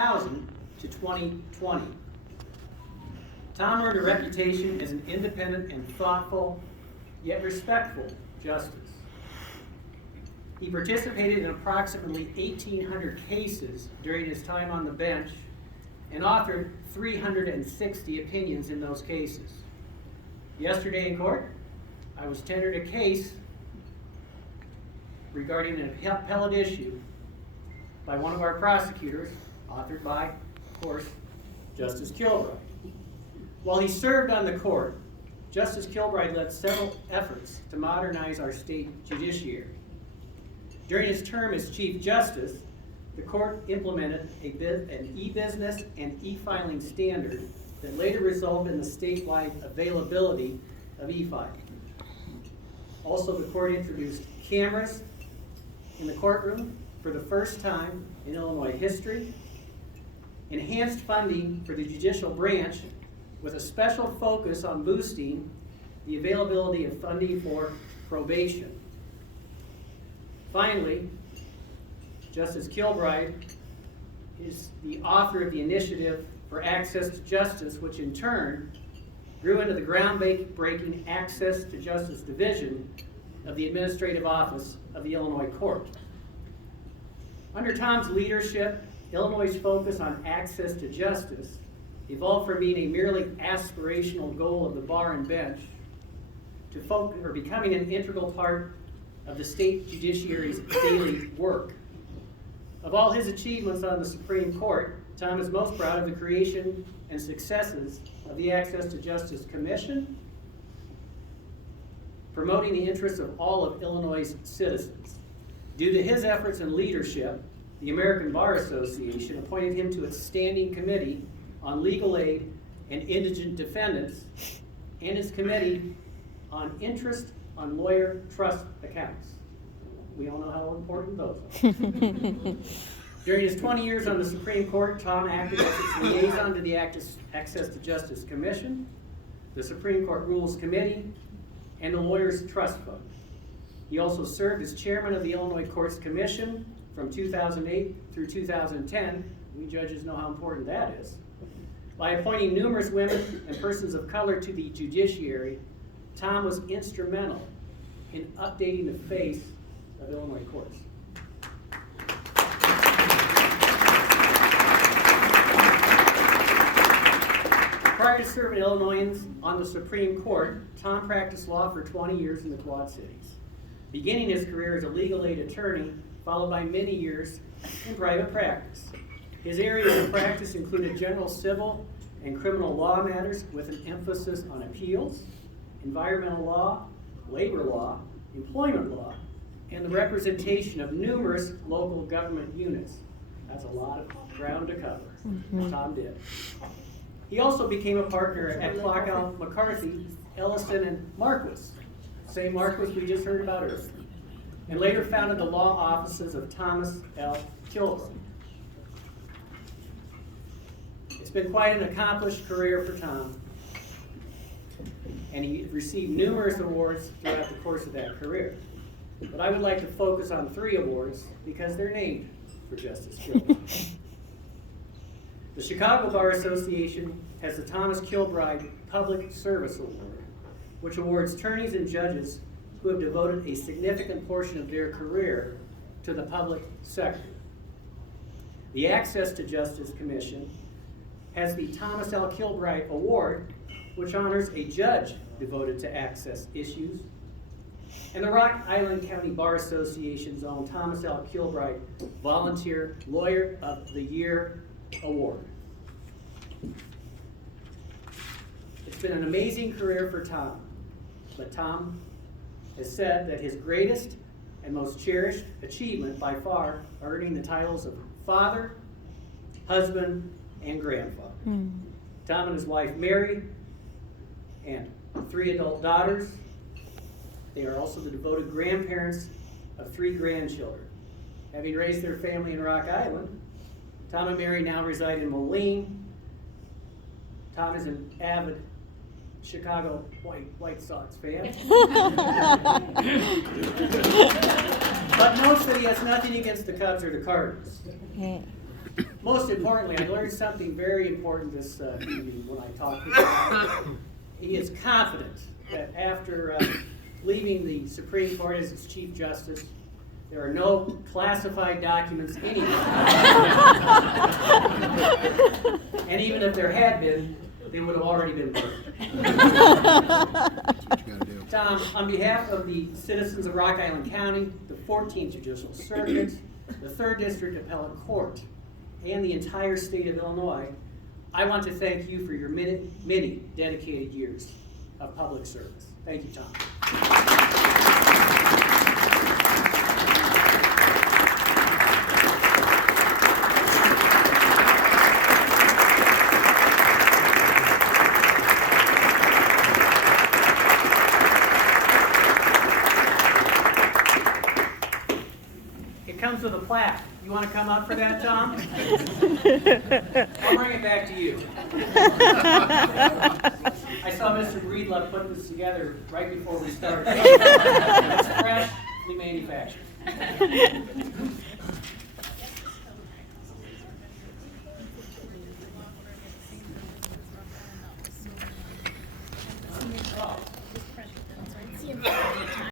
2000 to 2020. Tom earned a reputation as an independent and thoughtful, yet respectful justice. He participated in approximately 1,800 cases during his time on the bench and authored 360 opinions in those cases. Yesterday in court, I was tendered a case regarding an appellate issue by one of our prosecutors, authored by, of course, Justice Kilbride. While he served on the court, Justice Kilbride led several efforts to modernize our state judiciary. During his term as Chief Justice, the court implemented an e-business and e-filing standard that later resulted in the statewide availability of e-filing. Also, the court introduced cameras in the courtroom for the first time in Illinois history, enhanced funding for the judicial branch with a special focus on boosting the availability of funding for probation. Finally, Justice Kilbride is the author of the Initiative for Access to Justice, which in turn grew into the groundbreaking Access to Justice Division of the Administrative Office of the Illinois Court. Under Tom's leadership, Illinois' focus on access to justice evolved from being a merely aspirational goal of the bar and bench to becoming an integral part of the state judiciary's daily work. Of all his achievements on the Supreme Court, Tom is most proud of the creation and successes of the Access to Justice Commission, promoting the interests of all of Illinois' citizens. Due to his efforts and leadership, the American Bar Association appointed him to its standing committee on legal aid and indigent defendants and his committee on interest on lawyer trust accounts. We all know how important those are. During his 20 years on the Supreme Court, Tom acted as its liaison to the Access to Justice Commission, the Supreme Court Rules Committee, and the Lawyers Trust Fund. He also served as chairman of the Illinois Courts Commission from 2008 through 2010. We judges know how important that is. By appointing numerous women and persons of color to the judiciary, Tom was instrumental in updating the face of Illinois courts. Prior to serving Illinoisans on the Supreme Court, Tom practiced law for 20 years in the Quad Cities, beginning his career as a legal aid attorney, followed by many years in private practice. His areas of practice included general civil and criminal law matters with an emphasis on appeals, environmental law, labor law, employment law, and the representation of numerous local government units. That's a lot of ground to cover. Tom did. He also became a partner at Klockow, McCarthy, Ellison, and Marquis, same Marquis we just heard about earlier, and later founded the law offices of Thomas L. Kilbride. It's been quite an accomplished career for Tom, and he received numerous awards throughout the course of that career. But I would like to focus on 3 awards because they're named for Justice Kilbride. The Chicago Bar Association has the Thomas Kilbride Public Service Award, which awards attorneys and judges who have devoted a significant portion of their career to the public sector. The Access to Justice Commission has the Thomas L. Kilbride Award, which honors a judge devoted to access issues, and the Rock Island County Bar Association's own Thomas L. Kilbride Volunteer Lawyer of the Year Award. It's been an amazing career for Tom, but Tom has said that his greatest and most cherished achievement by far are earning the titles of father, husband, and grandfather. Tom and his wife Mary and 3 adult daughters. They are also the devoted grandparents of 3 grandchildren. Having raised their family in Rock Island, Tom and Mary now reside in Moline. Tom is an avid Chicago White Sox fan. But notes that he has nothing against the Cubs or the Cardinals. most importantly, I learned something very important this evening when I talked with him. He is confident that after leaving the Supreme Court as its Chief Justice, there are no classified documents anywhere. And even if there had been, they would have already been burned. Tom, on behalf of the citizens of Rock Island County, the 14th Judicial Circuit, the 3rd District Appellate Court, and the entire state of Illinois, I want to thank you for your many dedicated years of public service. Thank you, Tom. It comes with a plaque. You want to come up for that, Tom? I'll bring it back to you. I saw Mr. Breedlove put this together right before we started. It's freshly manufactured.